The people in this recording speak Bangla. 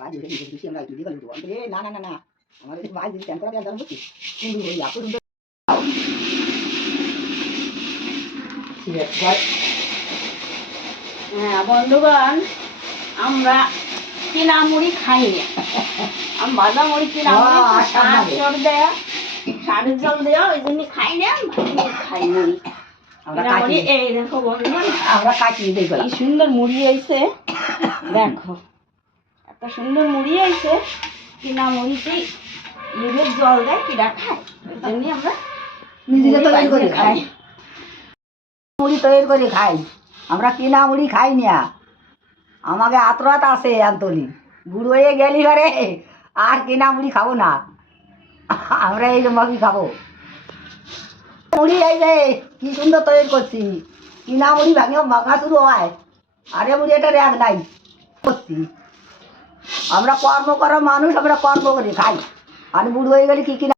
বাজি হয়ে গেছে আমরা একটু দিয়ে দেবো আরে না না না না আমাদের বাজি দিতে আমরা জানবো কি সুন্দর হয়ে এত সুন্দর ঠিক আছে হ্যাঁ বন্ধুগণ, আমরা কিনা মুড়ি খাই না। আমি ভাজা মুড়ি কিনা মুড়ি সার দেয়া সারের জল দেওয়া ওই জন্য খাই না। খাই মুড়ি মুড়ি। এই দেখো বন্ধুগণ, আমরা কাটিয়ে দিই কি সুন্দর মুড়ি হয়েছে দেখো, এত সুন্দর মুড়ি হয়েছে। কিনা মুড়িতেই নিজের জল দেয় কিনা খায়, ওই জন্যই আমরা নিজে তৈরি করে খাই। মুড়ি তৈরি করে খাই, আমরা কিনা মুড়ি খাই না। আমাকে আতরাত আছে আন্তলি বুড়ো হয়ে গেলি বারে আর কিনা মুড়ি খাবো না, আমরা এই মুড়ি খাবো। মুড়ি এই যে কি সুন্দর তৈরি করছি, কিনা মুড়ি ভাঙে ভাঙা শুরু হয়, আরে মুড়ি এটা র্যাগ নাই করছি। আমরা কর্ম করা মানুষ, আমরা কর্ম করে খাই, আর বুড়ো হয়ে গেলে কি কিনা